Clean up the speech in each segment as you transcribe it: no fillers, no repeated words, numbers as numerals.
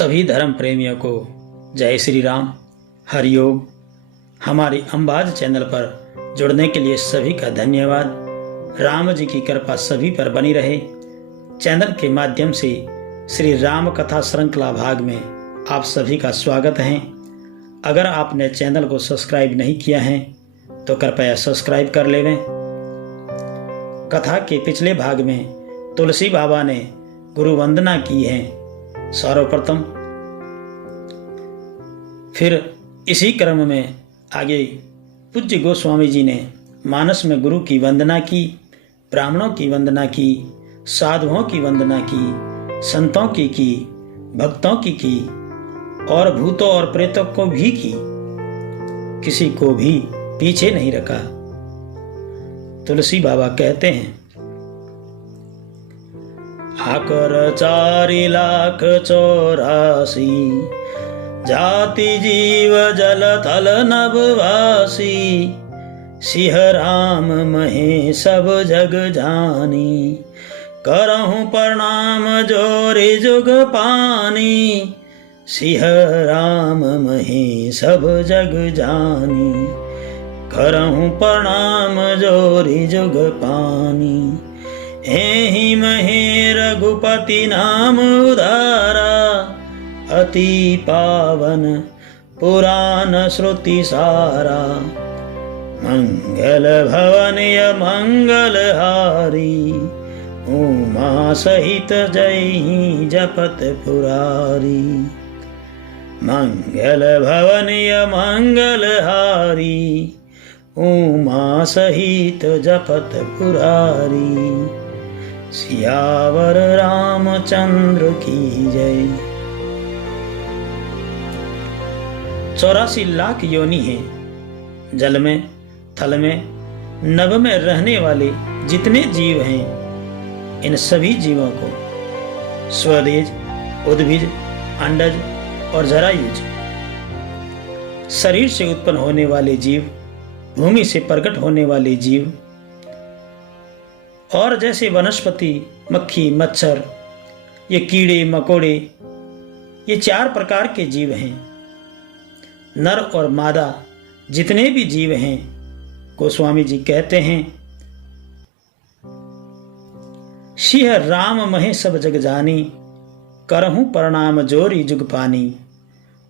सभी धर्म प्रेमियों को जय श्री राम, हरिओम। हमारी अंबाज चैनल पर जुड़ने के लिए सभी का धन्यवाद। राम जी की कृपा सभी पर बनी रहे। चैनल के माध्यम से श्री राम कथा श्रृंखला भाग में आप सभी का स्वागत है। अगर आपने चैनल को सब्सक्राइब नहीं किया है तो कृपया सब्सक्राइब कर लेवें। कथा के पिछले भाग में तुलसी बाबा ने गुरु वंदना की है सर्वप्रथम। फिर इसी क्रम में आगे पूज्य गोस्वामी जी ने मानस में गुरु की वंदना की, ब्राह्मणों की वंदना की, साधुओं की वंदना की, संतों की, भक्तों की और भूतों और प्रेतों को भी की। किसी को भी पीछे नहीं रखा। तुलसी बाबा कहते हैं, आकर 4,84,00,000 जाति जीव जल थल नभवासी, सिंह राम महे सब जग जानी, करहूँ प्रणाम जोरी जुग पानी, सिंह राम महे सब जग जानी, करहूँ प्रणाम जोरी जुग पानी। एहि महे रघुपति नाम उधारा, अति पावन पुराण श्रुति सारा, मंगल भवनीय मंगल हारी, उमा सहित जय जपत पुरारी। मंगल भवनीय मंगल हारी, उमा सहित जपत पुरारी। सियावर रामचंद्र की जय। 84 लाख योनि हैं। जल में, थल में, नभ में रहने वाले जितने जीव हैं, इन सभी जीवों को स्वदेज, उद्भिज, अंडज और जरायुज, शरीर से उत्पन्न होने वाले जीव, भूमि से प्रकट होने वाले जीव, और जैसे वनस्पति, मक्खी, मच्छर, ये कीड़े मकोड़े, ये 4 प्रकार के जीव हैं। नर और मादा जितने भी जीव हैं, गोस्वामी जी कहते हैं, सिंह राम महे सब जग जानी, करहूँ प्रणाम जोरी जुग पानी।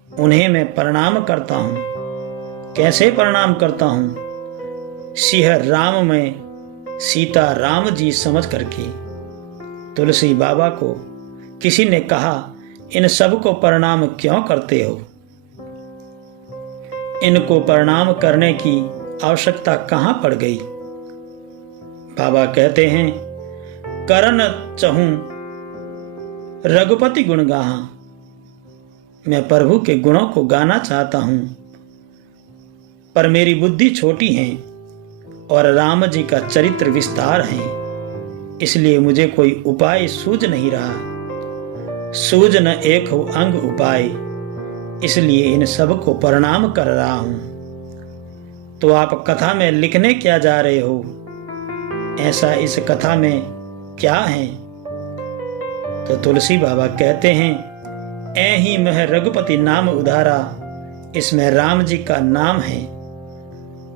उन्हें मैं प्रणाम करता हूँ। कैसे प्रणाम करता हूँ? सिंह राम में सीता राम जी समझ करके। तुलसी बाबा को किसी ने कहा, इन सब को प्रणाम क्यों करते हो? इनको प्रणाम करने की आवश्यकता कहां पड़ गई? बाबा कहते हैं, करन चहूं रघुपति गुण गाहा। मैं प्रभु के गुणों को गाना चाहता हूं, पर मेरी बुद्धि छोटी है और राम जी का चरित्र विस्तार है, इसलिए मुझे कोई उपाय सूझ नहीं रहा। सूझ न एक हो अंग उपाय, इसलिए इन सब को प्रणाम कर रहा हूं। तो आप कथा में लिखने क्या जा रहे हो? ऐसा इस कथा में क्या है? तो तुलसी बाबा कहते हैं, एहि मह रघुपति नाम उधारा। इसमें राम जी का नाम है।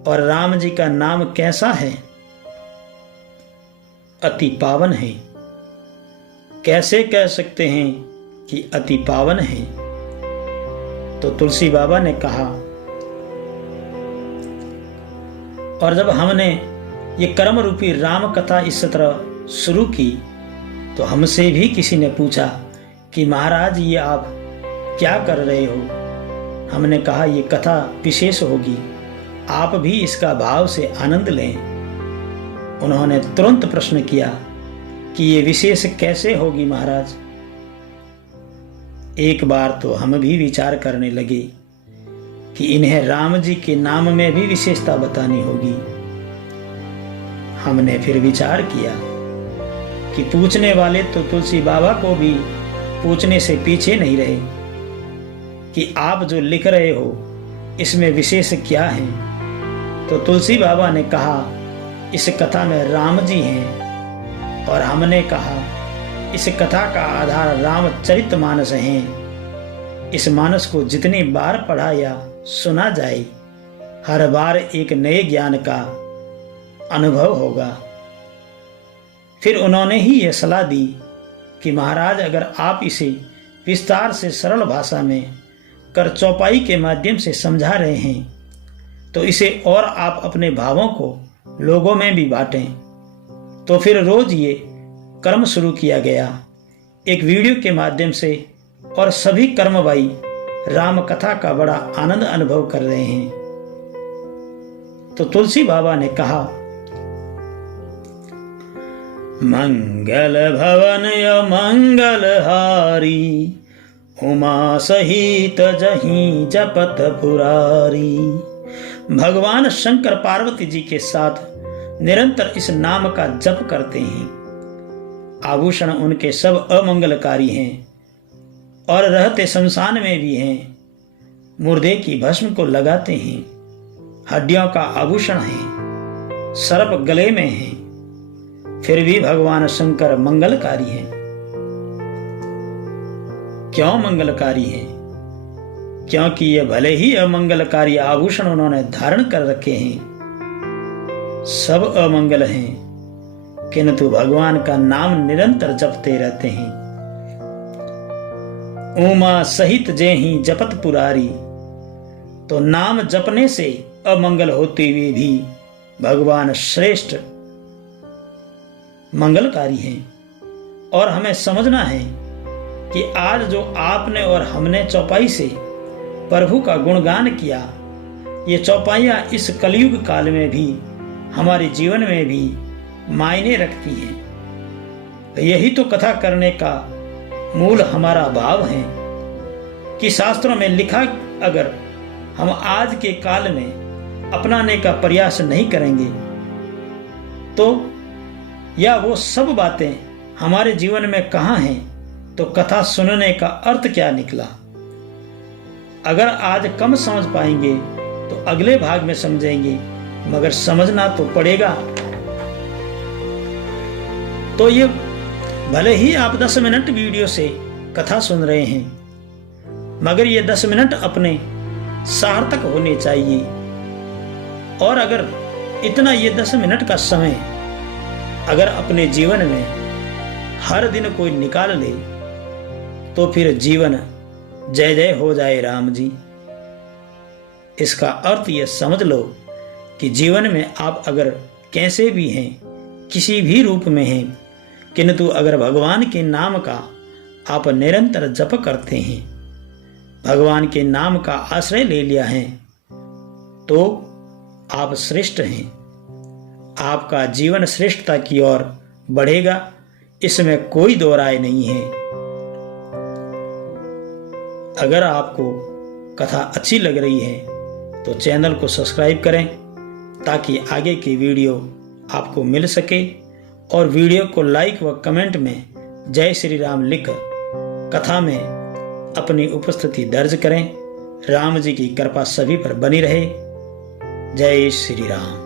और राम जी का नाम कैसा है? अति पावन है। कैसे कह सकते हैं कि अति पावन है? तो तुलसी बाबा ने कहा, और जब हमने ये कर्म रूपी राम कथा इस तरह शुरू की तो हमसे भी किसी ने पूछा कि महाराज ये आप क्या कर रहे हो? हमने कहा ये कथा विशेष होगी, आप भी इसका भाव से आनंद लें। उन्होंने तुरंत प्रश्न किया कि ये विशेष कैसे होगी महाराज? एक बार तो हम भी विचार करने लगे कि इन्हें राम जी के नाम में भी विशेषता बतानी होगी। हमने फिर विचार किया कि पूछने वाले तो तुलसी बाबा को भी पूछने से पीछे नहीं रहे कि आप जो लिख रहे हो इसमें विशेष क्या है। तो तुलसी बाबा ने कहा, इस कथा में राम जी हैं। और हमने कहा, इस कथा का आधार रामचरितमानस है। इस मानस को जितनी बार पढ़ा या सुना जाए, हर बार एक नए ज्ञान का अनुभव होगा। फिर उन्होंने ही यह सलाह दी कि महाराज, अगर आप इसे विस्तार से सरल भाषा में कर चौपाई के माध्यम से समझा रहे हैं, तो इसे और आप अपने भावों को लोगों में भी बांटें। तो फिर रोज ये कर्म शुरू किया गया एक वीडियो के माध्यम से, और सभी कर्मभाई राम कथा का बड़ा आनंद अनुभव कर रहे हैं। तो तुलसी बाबा ने कहा, मंगल भवन मंगल हारी, उमा सहित जहीं जपत पुरारी। भगवान शंकर पार्वती जी के साथ निरंतर इस नाम का जप करते हैं। आभूषण उनके सब अमंगलकारी हैं और रहते शमशान में भी हैं। मुर्दे की भस्म को लगाते हैं, हड्डियों का आभूषण है, सर्प गले में है, फिर भी भगवान शंकर मंगलकारी हैं। क्यों मंगलकारी हैं? क्योंकि ये भले ही अमंगलकारी आभूषण उन्होंने धारण कर रखे हैं, सब अमंगल हैं, किंतु भगवान का नाम निरंतर जपते रहते हैं। उमा सहित जेहि जपत पुरारी, तो नाम जपने से अमंगल होते हुए भी भगवान श्रेष्ठ मंगलकारी हैं। और हमें समझना है कि आज जो आपने और हमने चौपाई से प्रभु का गुणगान किया, ये चौपाइयाँ इस कलयुग काल में भी हमारे जीवन में भी मायने रखती हैं। यही तो कथा करने का मूल हमारा भाव है कि शास्त्रों में लिखा अगर हम आज के काल में अपनाने का प्रयास नहीं करेंगे तो या वो सब बातें हमारे जीवन में कहाँ हैं, तो कथा सुनने का अर्थ क्या निकला। अगर आज कम समझ पाएंगे तो अगले भाग में समझेंगे, मगर समझना तो पड़ेगा। तो ये भले ही आप 10 मिनट वीडियो से कथा सुन रहे हैं, मगर ये 10 मिनट अपने सार्थक होने चाहिए। और अगर इतना ये 10 मिनट का समय अगर अपने जीवन में हर दिन कोई निकाल ले, तो फिर जीवन जय जय हो जाए राम जी। इसका अर्थ ये समझ लो कि जीवन में आप अगर कैसे भी हैं, किसी भी रूप में हैं, किंतु अगर भगवान के नाम का आप निरंतर जप करते हैं, भगवान के नाम का आश्रय ले लिया है, तो आप श्रेष्ठ हैं। आपका जीवन श्रेष्ठता की ओर बढ़ेगा, इसमें कोई दो राय नहीं है। अगर आपको कथा अच्छी लग रही है तो चैनल को सब्सक्राइब करें ताकि आगे की वीडियो आपको मिल सके, और वीडियो को लाइक व कमेंट में जय श्री राम लिख कथा में अपनी उपस्थिति दर्ज करें। राम जी की कृपा सभी पर बनी रहे। जय श्री राम।